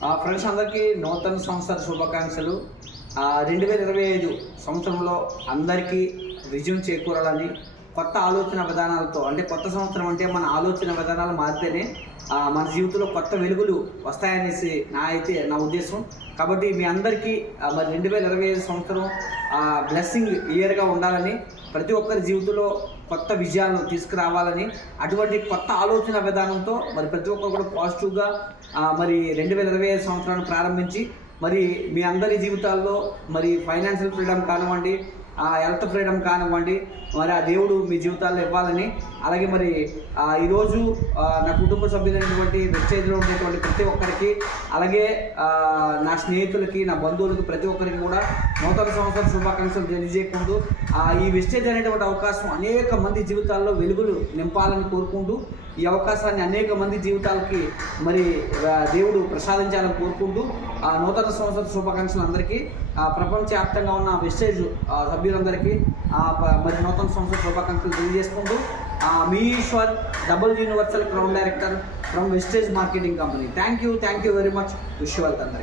Friends అందరికీ నూతన సంవత్సర శుభాకాంక్షలు. 2025 సంవత్సరంలో అందరికీ విజయం చేకూరాలని, కొత్త ఆలోచన విధానాలతో, అంటే కొత్త సంవత్సరం అంటే మన ఆలోచన విధానాలు మారితేనే మన జీవితంలో కొత్త వెలుగులు వస్తాయనేసి నా ఉద్దేశం. కాబట్టి మీ అందరికీ మరి 2025 సంవత్సరం బ్లెస్సింగ్ ఇయర్గా ఉండాలని, ప్రతి ఒక్కరి జీవితంలో కొత్త విజయాలను తీసుకురావాలని, అటువంటి కొత్త ఆలోచన విధానంతో మరి ప్రతి ఒక్కరు కూడా పాజిటివ్గా మరి 2025 సంవత్సరాన్ని ప్రారంభించి మరి మీ అందరి జీవితాల్లో మరి ఫైనాన్షియల్ ఫ్రీడమ్ కానివ్వండి, హెల్త్ ఫ్రీడమ్ కానివ్వండి, మరి ఆ దేవుడు మీ జీవితాల్లో ఇవ్వాలని, అలాగే మరి ఈరోజు నా కుటుంబ సభ్యులైనటువంటి వెబ్సైట్లో ఉండేటువంటి ప్రతి ఒక్కరికి, అలాగే నా స్నేహితులకి, నా బంధువులకి, ప్రతి ఒక్కరికి కూడా నూతన సంవత్సర శుభాకాంక్షలు తెలియజేయకుండా ఈ వెస్టేజ్ అనేటువంటి అవకాశం అనేక మంది జీవితాల్లో వెలుగులు నింపాలని కోరుకుంటూ, ఈ అవకాశాన్ని అనేక మంది జీవితాలకి మరి దేవుడు ప్రసాదించాలని కోరుకుంటూ నూతన సంవత్సర శుభాకాంక్షలు అందరికీ, ప్రపంచవ్యాప్తంగా ఉన్న వెస్టేజ్ సభ్యులందరికీ మరి నూతన సంవత్సర శుభాకాంక్షలు తెలియజేసుకుంటూ మీ Eshwar, double universal crown director from Vestige Marketing company. Thank you very much. Wish you wealth అందరికీ.